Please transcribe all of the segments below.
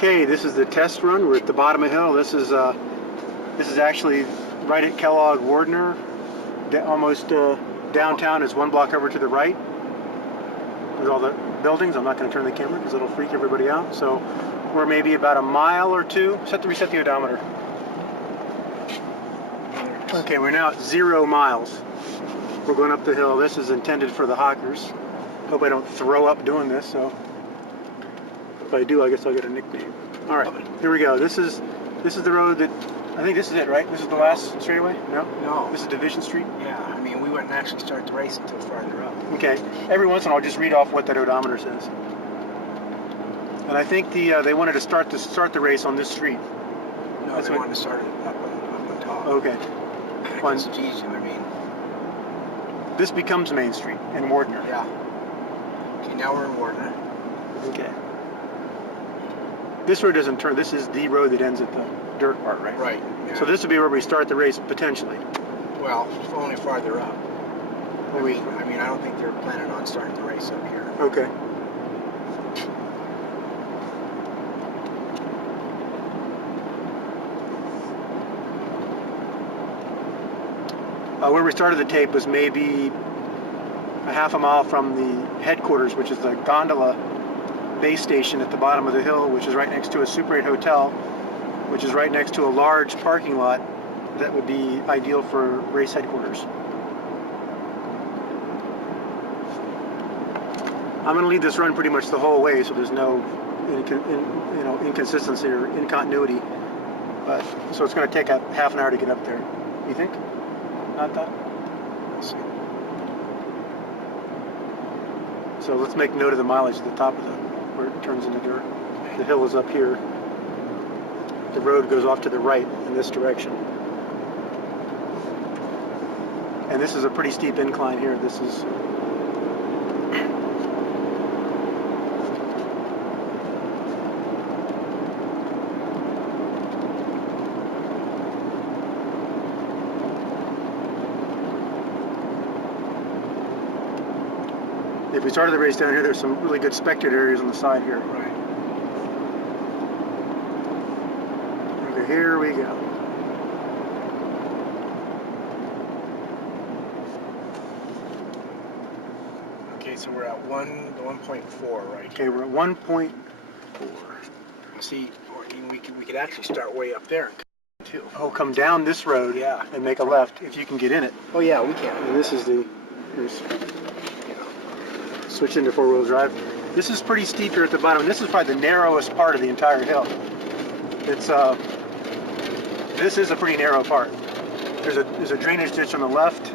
Okay, this is the test run. We're at the bottom of the hill. This is actually right at Kellogg Wardner, almost downtown. Is one block over to the right with all the buildings. I'm not going to turn the camera because it'll freak everybody out. So we're maybe about a mile or two. Reset the odometer. Okay, we're now at 0 miles. We're going up the hill. This is intended for the hikers. Hope I don't throw up doing this. So if I do, I guess I'll get a nickname. All right, here we go. This is the road that, I think this is it, right? This is the last straightaway? No? No. This is Division Street? Yeah, I mean, we wouldn't actually start the race until farther up. Okay. Every once in a while, I'll just read off what that odometer says. And I think they wanted to start the race on this street. No, That's they wanted to start it up on top. Okay. Because, geez, I mean... This becomes Main Street in Wardner. Yeah. Okay, now we're in Wardner. Okay. This road doesn't turn. This is the road that ends at the dirt part, right? Right. Yeah. So this would be where we start the race, potentially. Well, only farther up. I mean, I don't think they're planning on starting the race up here. Okay. Where we started the tape was maybe a half a mile from the headquarters, which is the gondola base station at the bottom of the hill, which is right next to a Super 8 hotel, which is right next to a large parking lot that would be ideal for race headquarters. I'm going to lead this run pretty much the whole way, so there's no inconsistency or incontinuity. But so it's going to take a half an hour to get up there. You think? Not that? We'll see. So let's make note of the mileage at the top of where it turns into dirt. The hill is up here. The road goes off to the right in this direction. And this is a pretty steep incline here. This is... If we started the race down here, there's some really good spectator areas on the side here. Right. Okay, here we go. Okay, so we're at 1.4, right? Okay, we're at 1.4. See, we could actually start way up there too. Oh, come down this road, yeah, and make a left if you can get in it. Oh yeah, we can. And this is switch into four-wheel drive. This is pretty steep here at the bottom. This is probably the narrowest part of the entire hill. It's this is a pretty narrow part. There's a drainage ditch on the left,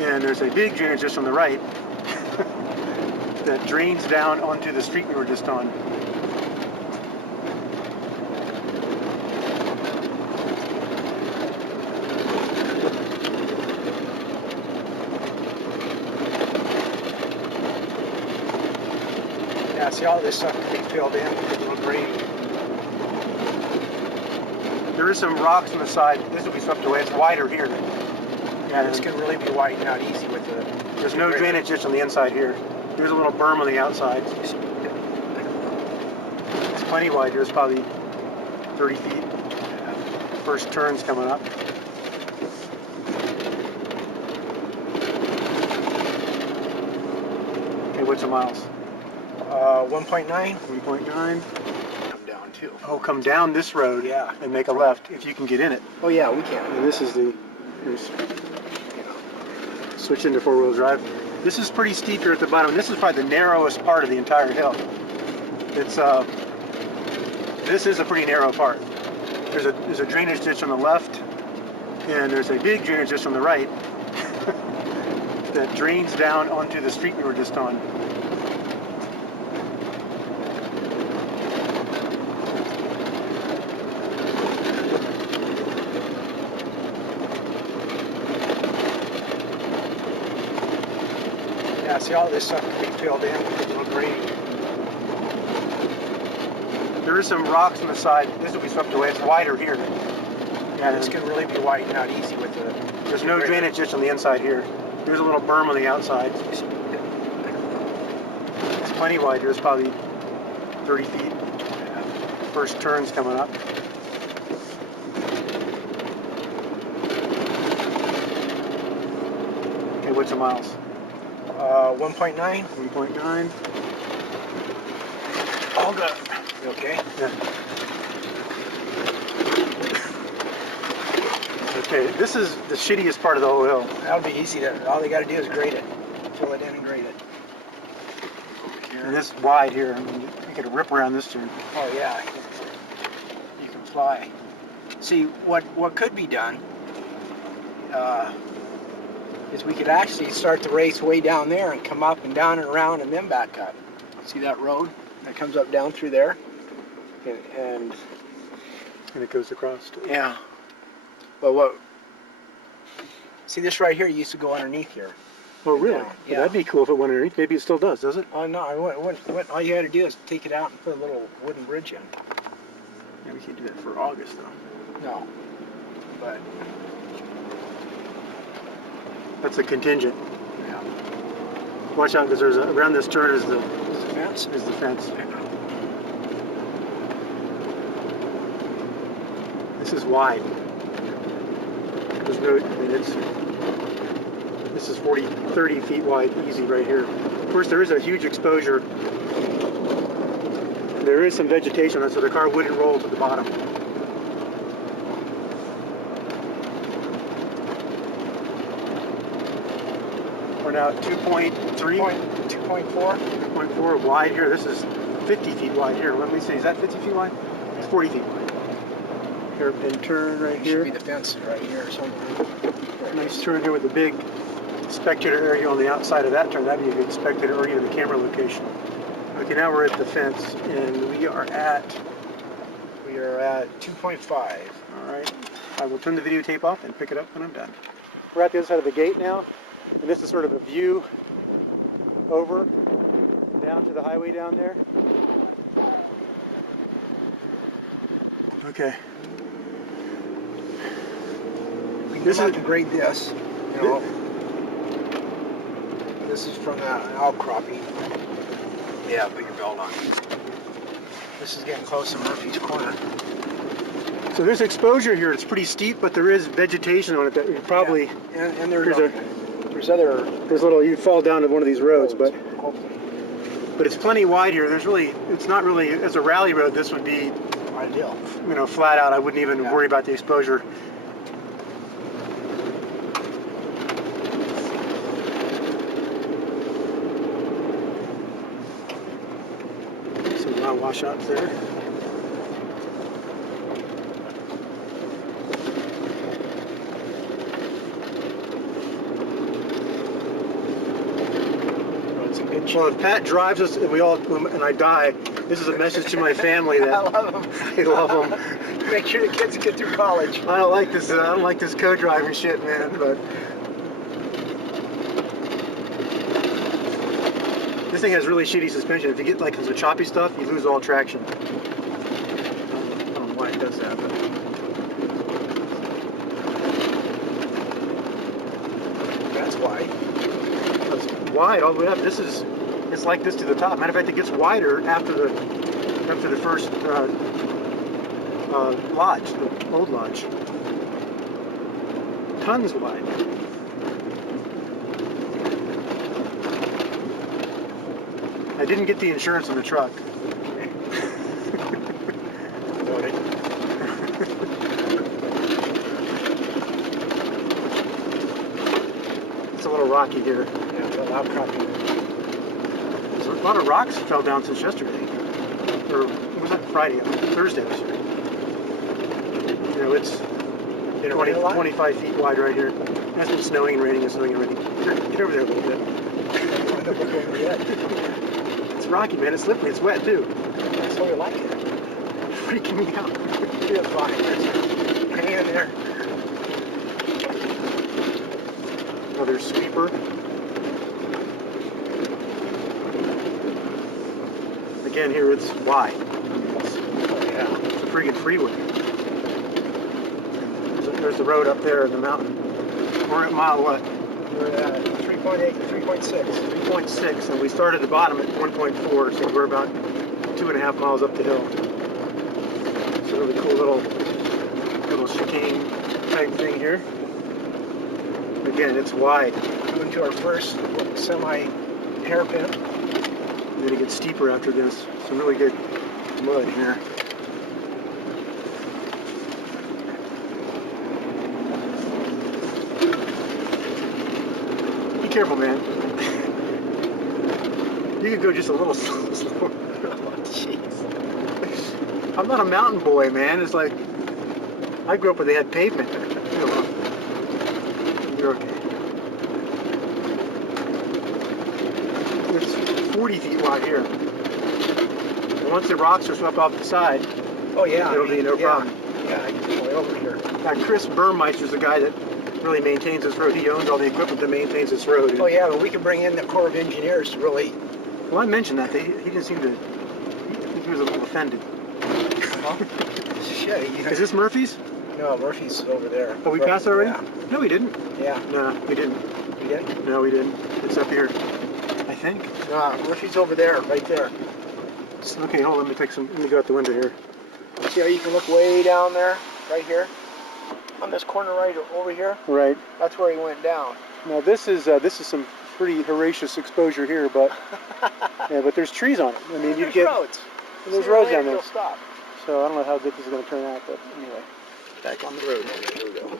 and there's a big drainage ditch on the right that drains down onto the street we were just on. Yeah, see, all this stuff can be filled in with a little green. There is some rocks on the side. This will be swept away. It's wider here. Yeah, this can really be widened out easy with the... There's no drainage ditch on the inside here. There's a little berm on the outside. It's plenty wide here. It's probably 30 feet. First turn's coming up. Okay, what's the miles? 1.9. 1.9. Come down too. Oh, come down this road, yeah, and make a left if you can get in it. Oh yeah, we can. And this is switch into four-wheel drive. This is pretty steep here at the bottom. This is probably the narrowest part of the entire hill. It's this is a pretty narrow part. There's a drainage ditch on the left, and there's a big drainage ditch on the right that drains down onto the street we were just on. Yeah, see, all this stuff can be filled in with a little green. There is some rocks on the side. This will be swept away. It's wider here. Yeah, this can really be widened out easy with the... There's no drainage ditch on the inside here. There's a little berm on the outside. It's plenty wide here. It's probably 30 feet. First turn's coming up. Okay, what's the miles? 1.9. 1.9. All good. You okay? Yeah. Okay, this is the shittiest part of the whole hill. That'll be easy. All they got to do is grade it. Fill it in and grade it. And this wide here, I mean, you could rip around this turn. Oh yeah, you can fly. See, what could be done is we could actually start the race way down there and come up and down and around and then back up. See that road that comes up down through there, and it goes across. yeah. But what? See this right here used to go underneath here. Oh really? Yeah. Well, that'd be cool if it went underneath. Maybe it still does it? Oh no, all you had to do is take it out and put a little wooden bridge in. Yeah, we can't do that for August though. No, but that's a contingent. yeah. Watch out, because there's around this turn is the Fence? Is the fence. This is wide. There's no, I mean, this is 30 feet wide, easy right here. Of course, there is a huge exposure. There is some vegetation on it, so the car wouldn't roll to the bottom. We're now at 2.3. 2.4. 2.4 wide here. This is 50 feet wide here. Let me see. Is that 50 feet wide? It's 40 feet wide. Hairpin turn right here. Should be the fence right here somewhere. Nice turn here with a big spectator area on the outside of that turn. That'd be a good spectator area to the camera location. Okay, now we're at the fence, and we are at 2.5. All right. I will turn the videotape off and pick it up when I'm done. We're at the other side of the gate now, and this is sort of a view over and down to the highway down there. Okay. This is to grade this. You know, this is from the outcropping. Yeah, put your belt on. This is getting close to Murphy's Corner. So there's exposure here. It's pretty steep, but there is vegetation on it that you probably. Yeah. And there's other. There's little. You fall down to one of these roads, but hopefully. But it's plenty wide here. There's really. It's not really as a rally road. This would be ideal. You know, flat out. I wouldn't even worry about the exposure. So now washouts there. Well, if Pat drives us and and I die, this is a message to my family that I love them. I love them. Make sure the kids get through college. I don't like this. I don't like this co-driving shit, man. But this thing has really shitty suspension. If you get like some choppy stuff, you lose all traction. I don't know why it does that. But that's why. It's wide all the way up. It's like this to the top. Matter of fact, it gets wider after the first lodge, the old lodge. Tons wide. I didn't get the insurance on the truck. It's a little rocky here. Yeah, it's a outcropping. A lot of rocks fell down since yesterday. Or was that Friday? Thursday this year. You know, it's 25 feet wide right here. It has been snowing and raining and snowing and raining. Get over there a little bit. It's rocky, man. It's slippery. It's wet, too. That's why we like it. It's freaking me out. Feel fine. Hang in there. Another sweeper. Again, here it's wide. It's a friggin' freeway. There's the road up there in the mountain. We're at mile what? We're at 3.8, 3.6. 3.6, and we started at the bottom at 1.4, so we're about 2.5 miles up the hill. It's a really cool little chicane type thing here. Again, it's wide. Going to our first semi hairpin. And then it gets steeper after this. Some really good mud here. Be careful, man. You could go just a little slower. Oh, jeez. I'm not a mountain boy, man. It's like I grew up where they had pavement. You're okay. It's 40 feet wide here. And once the rocks are swept off the side, Oh yeah, it'll be no problem. Yeah, I can see way over here. Chris Burmeister's the guy that really maintains this road. He owns all the equipment that maintains this road. Oh yeah, but we could bring in the Corps of Engineers to really. Well, I mentioned that. He didn't seem to. I think he was a little offended. Shit. Is this Murphy's? No, Murphy's over there. Oh, we passed already? Yeah. No, we didn't. Yeah. No, we didn't. You did? No, we didn't. It's up here, I think. No, Murphy's over there, right there. Okay, hold on. Let me go out the window here. See how you can look way down there, right here, on this corner right over here. Right. That's where he went down. Now this is some pretty horrendous exposure here, but yeah, but there's trees on it. I mean, you There's get roads. there's Sooner or roads later down there. They'll stop. So I don't know how good this is going to turn out, but anyway. Back on the road. Here we go.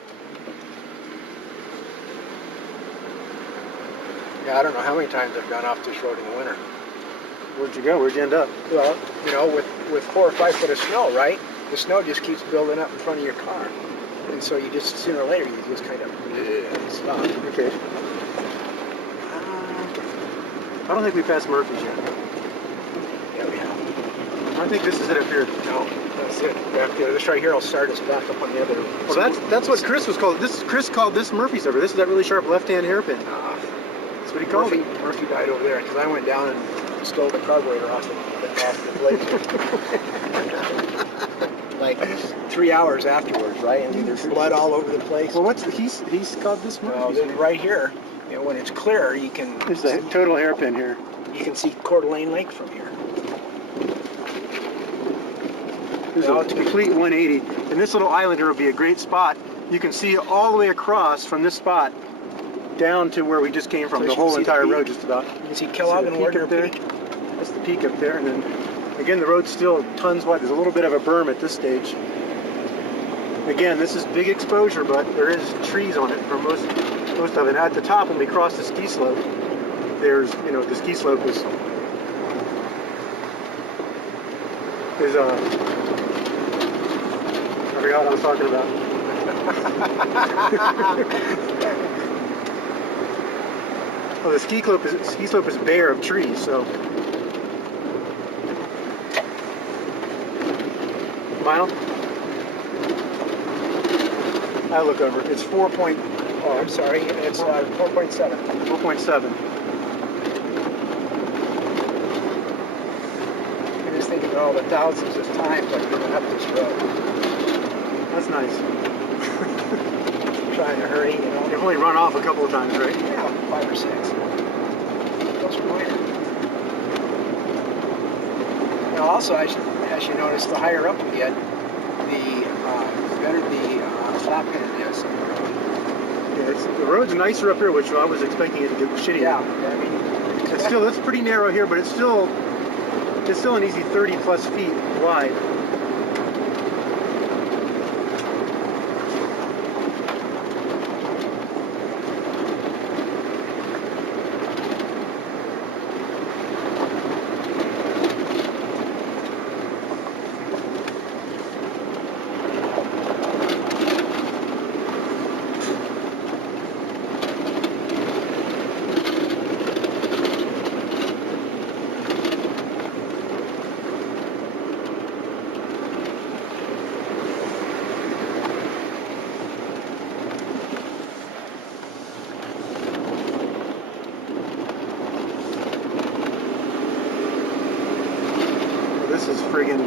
Yeah, I don't know how many times I've gone off this road in the winter. Where'd you go? Where'd you end up? Well, you know, with 4 or 5 foot of snow, right? The snow just keeps building up in front of your car. And so you just, sooner or later, you just kind of stop. Okay. I don't think we passed Murphy's yet. Yeah, we have. I think this is it up here. No, that's it. Back there. This right here will start us back up on the other. Well, that's what Chris was called. Chris called this Murphy's over. This is that really sharp left-hand hairpin. That's what he called it. Murphy died over there because I went down and stole the carburetor off the blade. Like 3 hours afterwards, right? And there's blood all over the place. Well, he's called this Well, Murphy's. then right here, you know, when it's clear, you can. There's a total hairpin here. You can see Coeur d'Alene Lake from here. There's a complete 180. And this little island here will be a great spot. You can see all the way across from this spot down to where we just came from, So the you can whole see entire the road peak. just about. You can see See Kellogg the and peak Warner up there? Peak. That's the peak up there. And then, again, the road's still tons wide. There's a little bit of a berm at this stage. Again, this is big exposure, but there is trees on it for most of it. At the top, when we cross the ski slope, there's, you know, the ski slope is I forgot what I was talking about. Well, the ski slope is bare of trees, so. Mile? I look over. It's 4 point. Oh, I'm sorry. It's 4.7. 4.7. I just think of all the thousands of times I've been up this road. That's nice. Trying to hurry, you know. You've only run off a couple of times, right? Yeah, 5 or 6. Those are minor. Now, also, as you notice, the higher up we get, the better the flat pan is. Yeah, the road's nicer up here, which I was expecting it to get shitty. Yeah, I mean, It's pretty narrow here, but it's still an easy 30 plus feet wide. This is friggin'.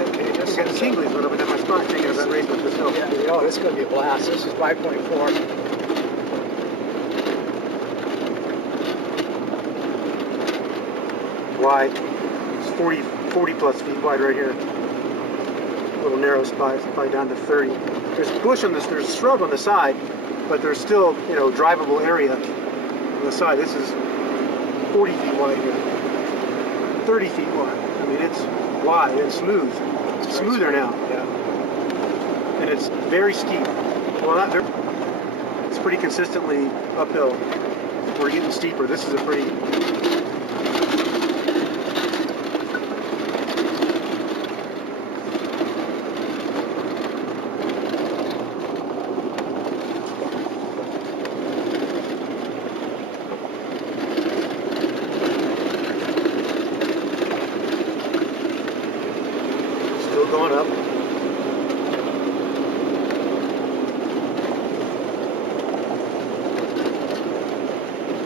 okay, I got the tinglies went up and down my spine thinking of that race with this hill. Yeah, you know, this is going to be a blast. This is 5.4. Wide. It's 40 plus feet wide right here. little narrow spot, it's probably down to 30. There's bush on this, there's shrub on the side, but there's still, you know, drivable area on the side. This is 40 feet wide here, 30 feet wide. I mean, it's wide, it's smooth. It's smoother now. Yeah. And it's very steep. Well, not very, it's pretty consistently uphill. We're getting steeper. This is a pretty... Still going up.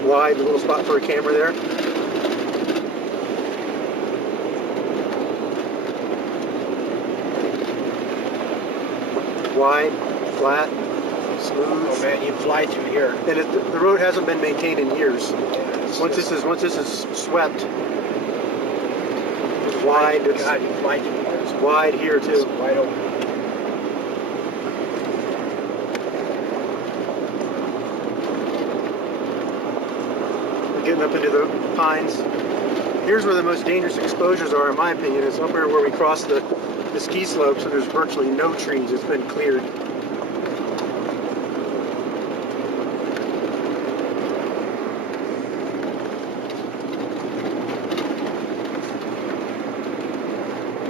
Wide, a little spot for a camera there. Wide, flat, smooth. Oh man, you fly through here. And the road hasn't been maintained in years. Yeah, Once this is swept, it's wide. It's, God, you fly through here. it's wide here It's too. wide open. Getting up into the pines. Here's where the most dangerous exposures are, in my opinion, is up here where we cross the ski slope, so there's virtually no trees. It's been cleared.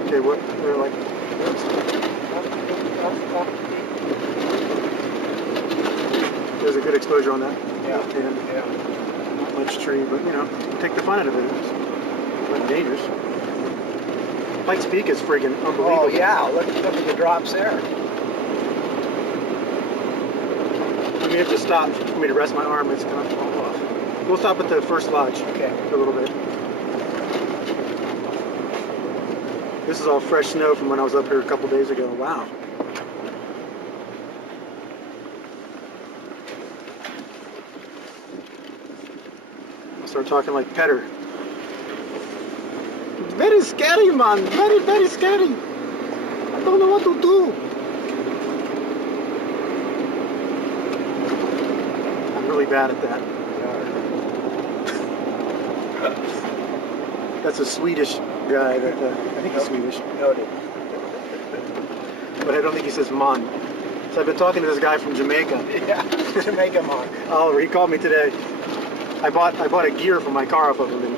Okay, what, they're like, there's a good exposure on that. Yeah. And Yeah. not much tree, but you know, take the fun out of it. It's not dangerous. Pikes Peak is friggin' unbelievable. Oh yeah, look at the drops there. We have to stop for me to rest my arm. It's gonna fall off. We'll stop at the first lodge. Okay. For a little bit. This is all fresh snow from when I was up here a couple days ago. Wow. I'll start talking like Petter. It's very scary, man. Very, very scary. I don't know what to do. I'm really bad at that. That's a Swedish guy. That I think he's Swedish, Noted. but I don't think he says "man." So I've been talking to this guy from Jamaica. Yeah, Jamaica man. Oh, he called me today. I bought a gear for my car off of him, and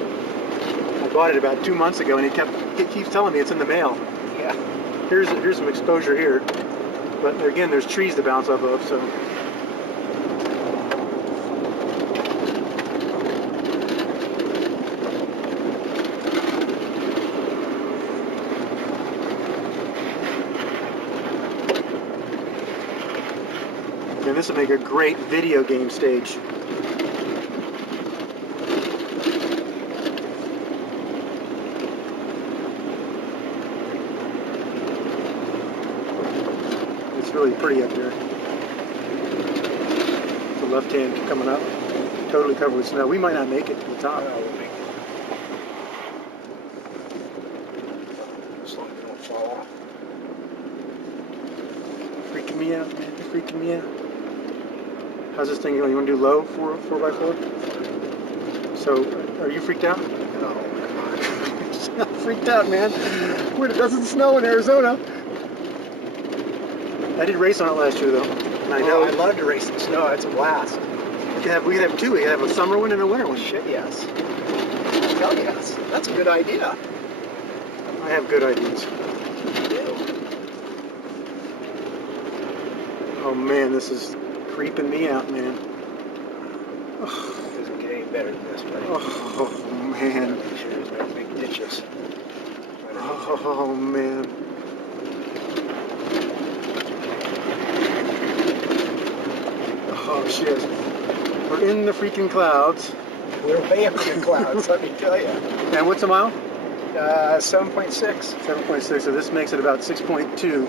I bought it about 2 months ago, and he keeps telling me it's in the mail. Yeah. Here's some exposure here, but again, there's trees to bounce off of, so. And this will make a great video game stage. It's really pretty up here. The left hand coming up, totally covered with snow. We might not make it to the top. We'll make it. As long as we don't fall off. Freaking me out, man. You're freaking me out. How's this thing going? You want to do low 4x4? So, are you freaked out? No, come on. Not freaked out, man. It doesn't snow in Arizona. I did race on it last year, though. And I know. I love to race in snow. It's a blast. We could have two. We could have a summer one and a winter one. Shit, yes. Hell yes. That's a good idea. I have good ideas. You do. Oh man, this is creeping me out, man. It doesn't get any better than this, buddy. Oh man. Make sure there's no big ditches. Oh man. Oh shit. We're in the freaking clouds. We're way up in the clouds, let me tell you. And what's a mile? 7.6. 7.6, so this makes it about 6.2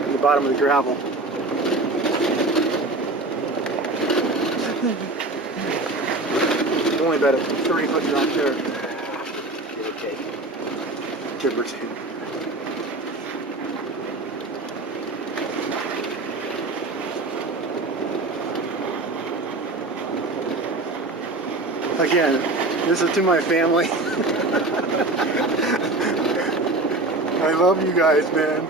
at the bottom of the gravel. Only about a 30-foot drop there. Give or take. Give or take. again, this is to my family. I love you guys, man.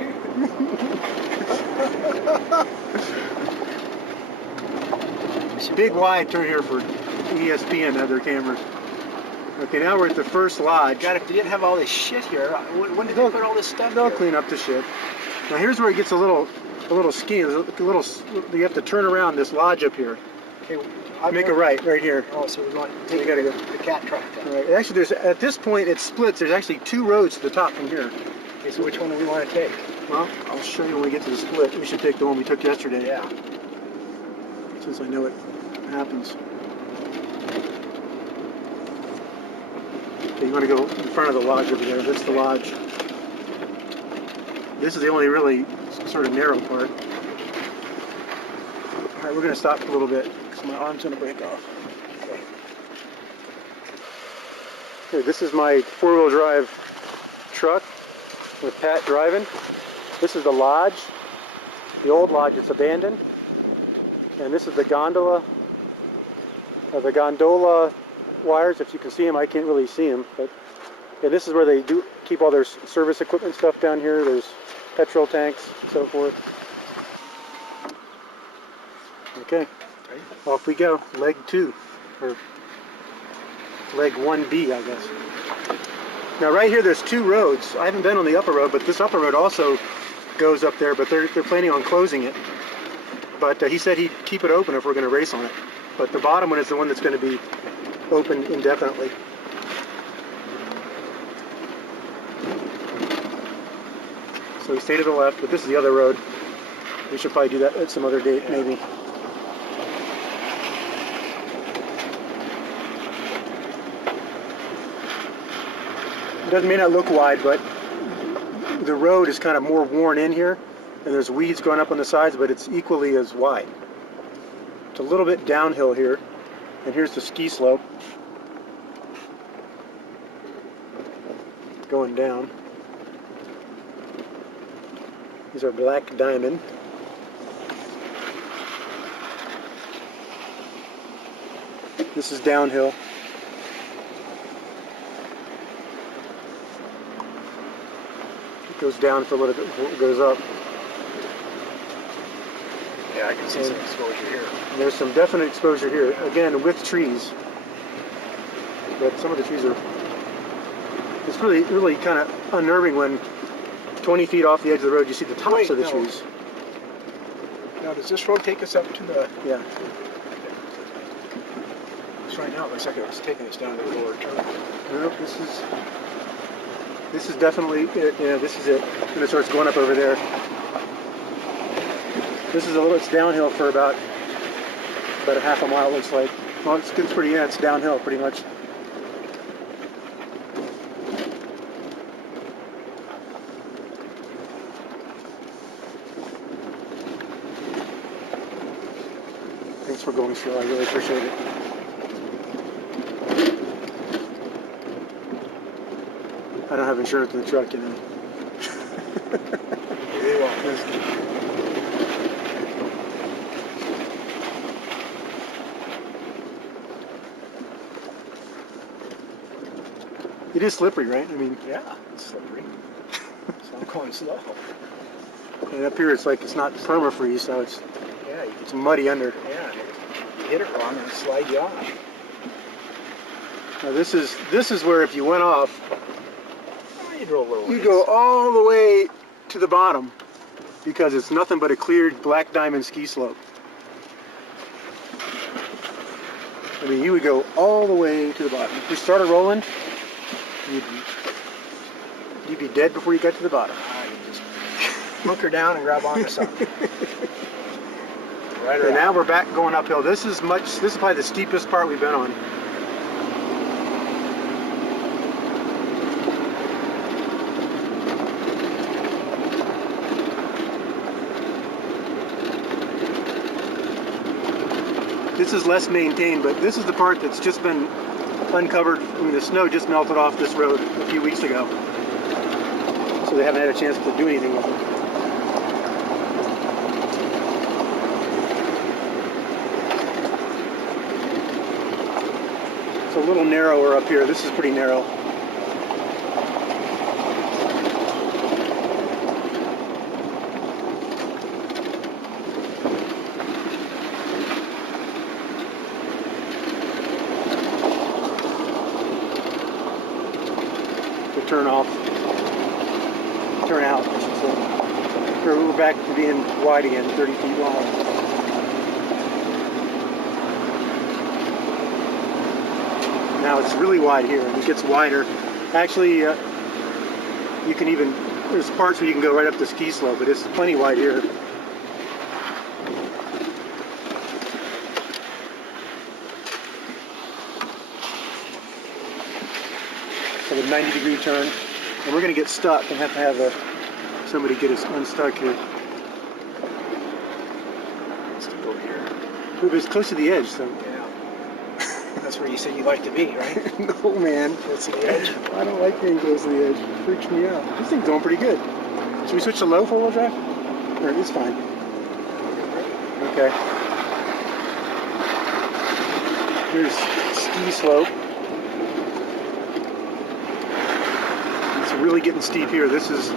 Big wide turn here for ESPN and other cameras. Okay, now we're at the first lodge. God, if they didn't have all this shit here, when did they put all this stuff They'll here? clean up the shit. Now here's where it gets a little ski. There's a little. You have to turn around this lodge up here. Okay, Make a right here. Oh, so we're going to You take gotta go. the cat track down. All right. Actually, there's at this point it splits. There's actually 2 roads to the top from here. Okay, so which one do we want to take? Well, I'll show you when we get to the split. We should take the one we took yesterday. Yeah. Since I know it happens. Okay, you want to go in front of the lodge over there. That's the lodge. This is the only really sort of narrow part. All right, we're going to stop a little bit because my arm's going to break off. Okay. Here, this is my 4-wheel drive truck with Pat driving. This is the lodge, the old lodge. It's abandoned, and this is the gondola. The gondola wires. If you can see them, I can't really see them, but yeah, this is where they do keep all their service equipment stuff down here. There's petrol tanks, and so forth. Okay, off we go. Leg 2, or leg 1B, I guess. Now right here there's 2 roads. I haven't been on the upper road, but this upper road also goes up there, but they're planning on closing it. But he said he'd keep it open if we're going to race on it. But the bottom one is the one that's going to be open indefinitely. So we stay to the left, but this is the other road. We should probably do that at some other date, maybe. It may not look wide, but the road is kind of more worn in here, and there's weeds going up on the sides, but it's equally as wide. It's a little bit downhill here, and here's the ski slope going down. These are Black Diamond. This is downhill. Goes down for a little bit before it goes up. Yeah, I can see some exposure here. And there's some definite exposure here, again with trees. But some of the trees are, it's really kind of unnerving when 20 feet off the edge of the road you see the tops of the trees. Now does this road take us up to the... Yeah. So right now it looks like it's taking us down to the lower turn. No, this is definitely it. Yeah, this is it. And it starts going up over there. This is it's downhill for about a half a mile, it looks like. Well, it's pretty, yeah, it's downhill pretty much. Thanks for going slow, I really appreciate it. I don't have insurance in the truck, you know. It is slippery, right? I mean, Yeah, it's slippery. So I'm going slow. And up here it's like it's not perma-freeze, so it's Yeah, muddy under. yeah. You hit it wrong and it'll slide you off. Now this is where if you went off, You go a little you ways. go all the way to the bottom because it's nothing but a cleared Black Diamond ski slope. I mean, you would go all the way to the bottom. If you started rolling, you'd be dead before you got to the bottom. You just hunker down and grab onto something. Right Okay, around. now we're back going uphill. This is probably the steepest part we've been on. This is less maintained, but this is the part that's just been uncovered. I mean, the snow just melted off this road a few weeks ago, so they haven't had a chance to do anything with it. It's a little narrower up here. This is pretty narrow. Turn off, turn out, I should say. We're back to being wide again, 30 feet wide. Now it's really wide here, and it gets wider. Actually, you can even, there's parts where you can go right up the ski slope, but it's plenty wide here. So a 90-degree turn, and we're going to get stuck and have to have somebody get us unstuck here. Let's go here. But it's close to the edge, so. Yeah. That's where you said you'd like to be, right? No, man. Close to the edge. I don't like being close to the edge. It freaks me out. This thing's going pretty good. Should we switch to low four-wheel drive? Or it's fine. Okay. Here's ski slope. It's really getting steep here. This is,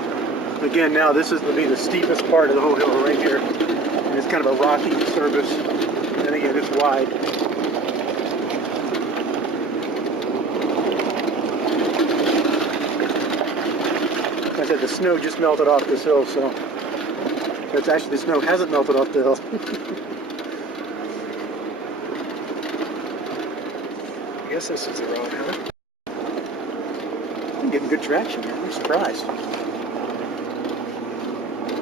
again, now this is will be the steepest part of the whole hill right here. And it's kind of a rocky surface. And again, it's wide. Like I said, the snow just melted off this hill, so it's actually, the snow hasn't melted off the hill. I guess this is the road, huh? I'm getting good traction here. I'm surprised.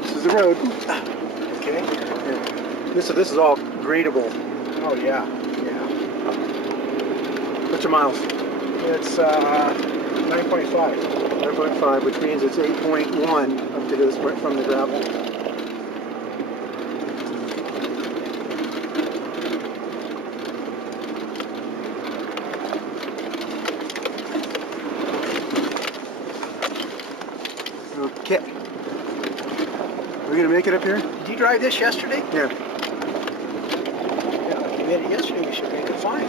This is the road. Okay. Yeah. This is all gradable. Oh yeah, yeah. What's your miles? It's 9.5. 9.5, which means it's 8.1 up to this point from the gravel. Okay. Are we gonna make it up here? Did you drive this yesterday? Yeah. Yeah, if you made it yesterday, we should make it fine.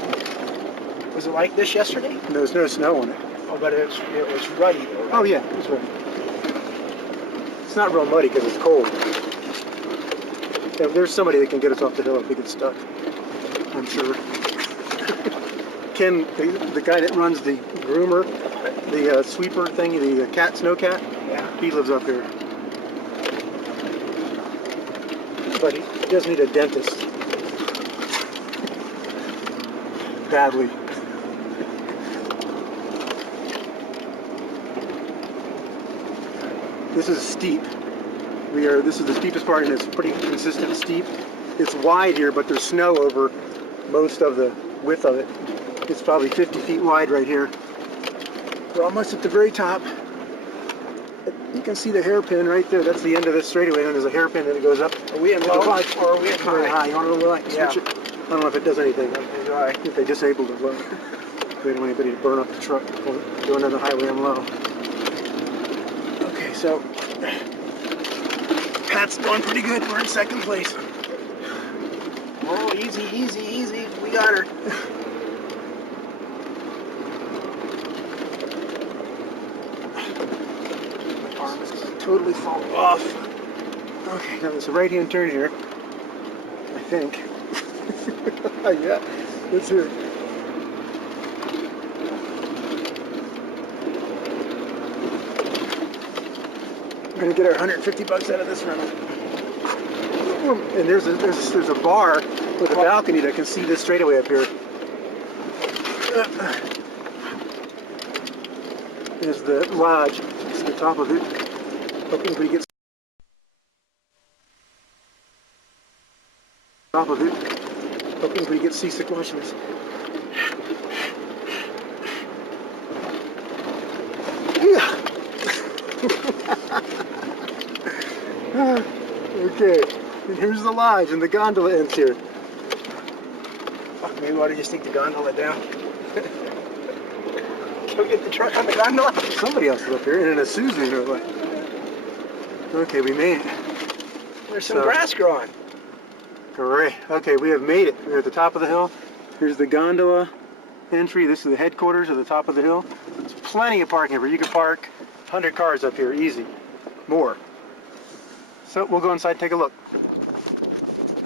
Was it like this yesterday? There's no snow on it. Oh, but it was ruddy though, right? Oh yeah, that's right. It's not real muddy because it's cold. If there's somebody that can get us off the hill if we get stuck, I'm sure. Ken, the guy that runs the groomer, the sweeper thing, the snow cat, Yeah. he lives up here. But he does need a dentist. Badly. This is steep. This is the steepest part, and it's pretty consistent steep. It's wide here, but there's snow over most of the width of it. It's probably 50 feet wide right here. We're almost at the very top. You can see the hairpin right there. That's the end of this straightaway, and there's a hairpin that goes up. Are we in low or are we in Very high? high. You want to know what? Yeah. Switch it. I don't know if it does anything. If they disabled it low. We don't want anybody to burn up the truck or do another highway on low. Okay, so Pat's doing pretty good. We're in second place. Oh, easy, easy, easy. We got her. My arm is totally falling off. Okay, now there's a right-hand turn here. I think. Yeah, let's hear it. We're gonna get our 150 bucks out of this rental. And there's a bar with a balcony that can see this straightaway up here. There's the lodge. It's the top of it. Hoping we get top of it. Hoping we get seasick watching this. Yeah. Okay, and here's the lodge, and the gondola ends here. Fuck, maybe we ought to just take the gondola down. Go get the truck on the gondola. Somebody else is up here, and in a Suzu, no way. Okay, we made it. There's some grass growing. Great. Okay, we have made it. We're at the top of the hill. Here's the gondola. entry. This is the headquarters at the top of the hill. There's plenty of parking here. You can park 100 cars up here, easy. More. So we'll go inside and take a look.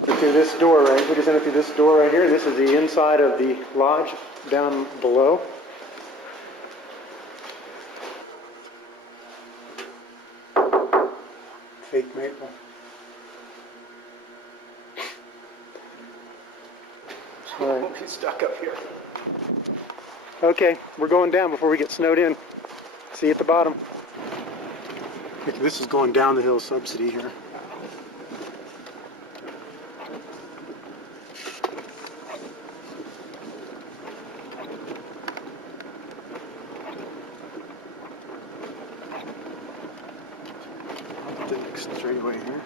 Through this door, right? We just entered through this door right here. This is the inside of the lodge down below. Fake maple. All right. Get stuck up here. Okay, we're going down before we get snowed in. See you at the bottom. This is going down the hill subsidy here. The next straightaway here.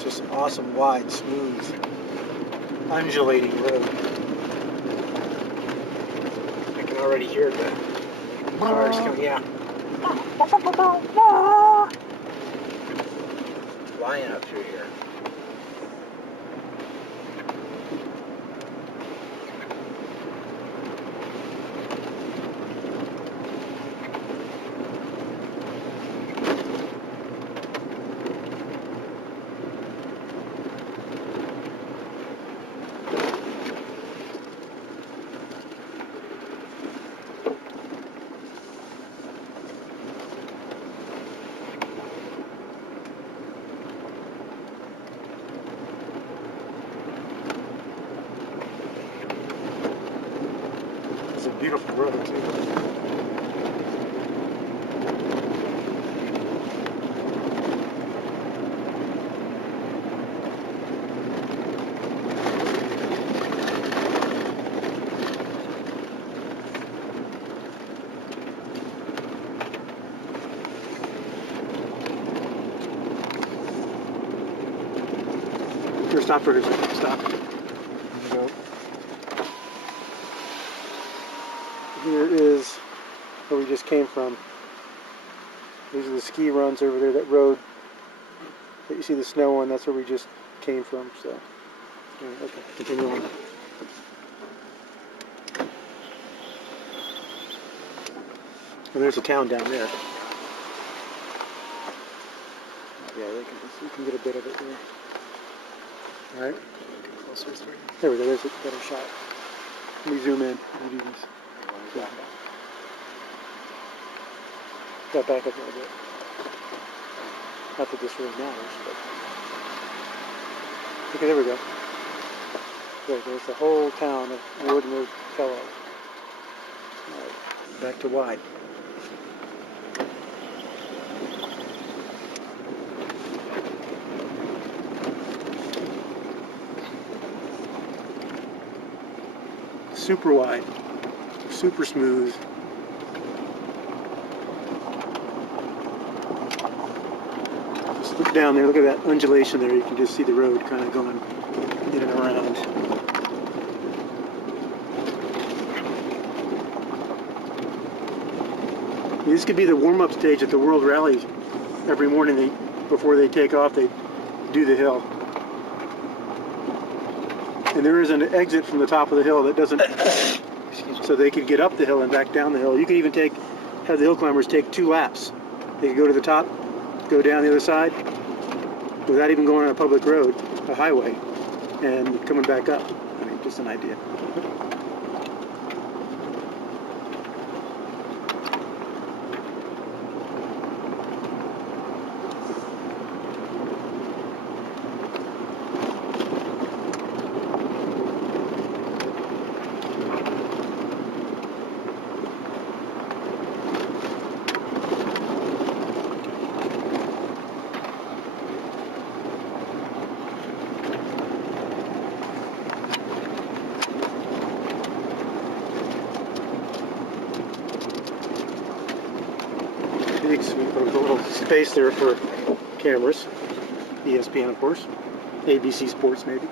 Just awesome, wide, smooth, undulating road. I can already hear the cars coming. Yeah. Flying up through here. It's a beautiful road too. Here, stop for a second. Stop. There you go. Here is where we just came from. These are the ski runs over there. That road that you see the snow on, that's where we just came from. So, yeah, okay, continue on. And there's a town down there. Yeah, you can get a bit of it there. All right. Closer through. There we go. There's a better shot. Let me zoom in. Let me do this. Yeah. Got back up a little bit. Not that this really matters, but okay, there we go. There's the whole town of Woodward, Kellogg. All right, back to wide. Super wide, super smooth. Just look down there, look at that undulation there. You can just see the road kind of going in and around. This could be the warm-up stage at the World Rally. Every morning before they take off, they do the hill. And there is an exit from the top of the hill that doesn't, so they could get up the hill and back down the hill. You could even have the hill climbers take 2 laps. They could go to the top, go down the other side, without even going on a public road, a highway, and coming back up. I mean, just an idea. We put a little space there for cameras. ESPN, of course. ABC Sports, maybe.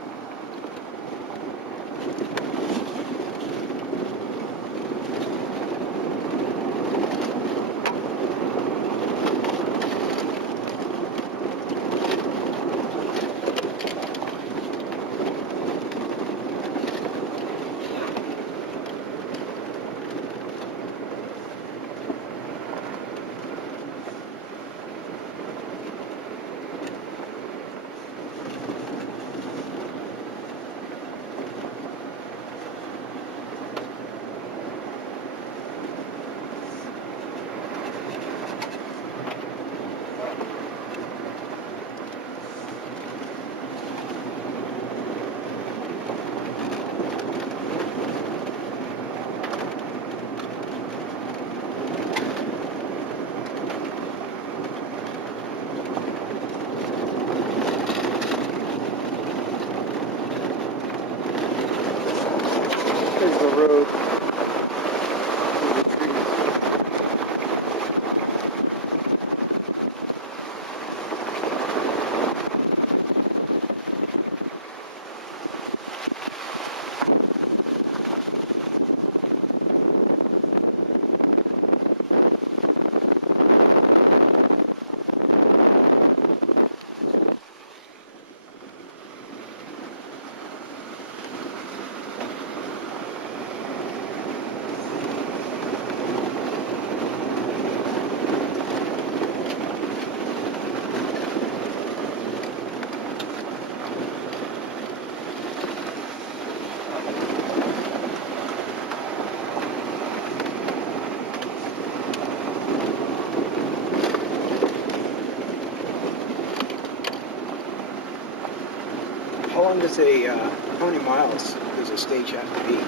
long does how many miles does a stage have to be?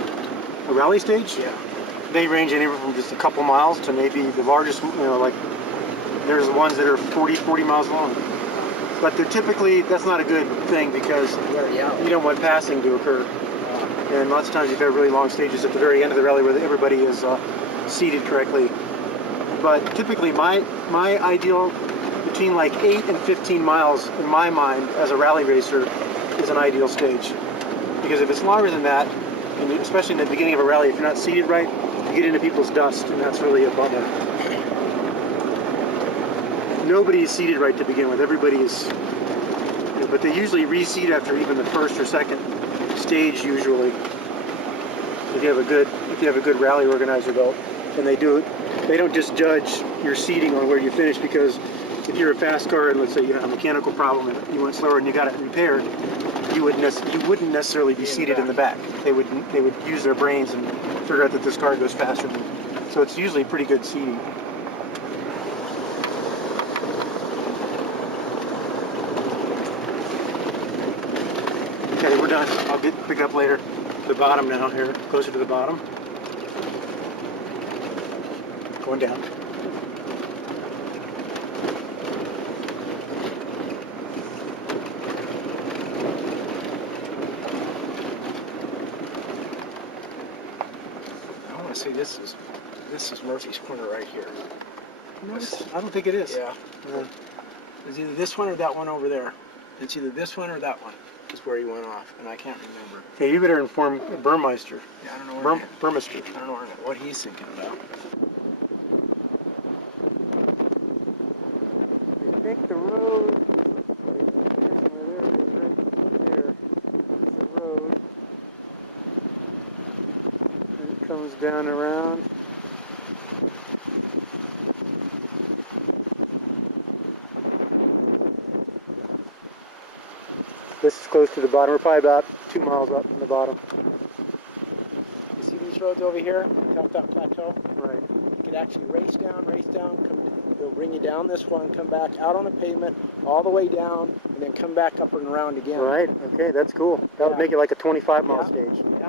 A rally stage? Yeah. They range anywhere from just a couple miles to maybe the largest, like there's ones that are 40 miles long. But they're typically, that's not a good thing because you don't want passing to occur. And lots of times you've got really long stages at the very end of the rally where everybody is seated correctly. But typically my ideal, between like 8 and 15 miles in my mind as a rally racer is an ideal stage. Because if it's longer than that, and especially in the beginning of a rally, if you're not seated right, you get into people's dust, and that's really a bummer. Nobody is seated right to begin with. Everybody is, but they usually reseat after even the first or second stage usually. If you have a good rally organizer belt, and they don't just judge your seating on where you finish, because if you're a fast car and let's say you have a mechanical problem and you went slower and you got it repaired, you wouldn't necessarily be seated in the back. They would use their brains and figure out that this car goes faster than. So it's usually pretty good seating. Okay, we're done. I'll pick up later. The bottom now here, closer to the bottom. Going down. I want to say this is Murphy's Corner right here. No, I don't think it is. Yeah. It's either this one or that one over there. It's either this one or that one is where he went off, and I can't remember. Okay, you better inform Burmeister. Yeah, I don't know where Burmeister. I don't know what he's thinking about. I think the road right there, somewhere there it is, right there. That's the road. And it comes down around. This is close to the bottom. We're probably about 2 miles up from the bottom. You see these roads over here? Top plateau? Right. You could actually race down, it'll bring you down this one, come back out on the pavement, all the way down, and then come back up and around again. Right. Okay, that's cool. That would make it like a 25-mile stage. Yeah.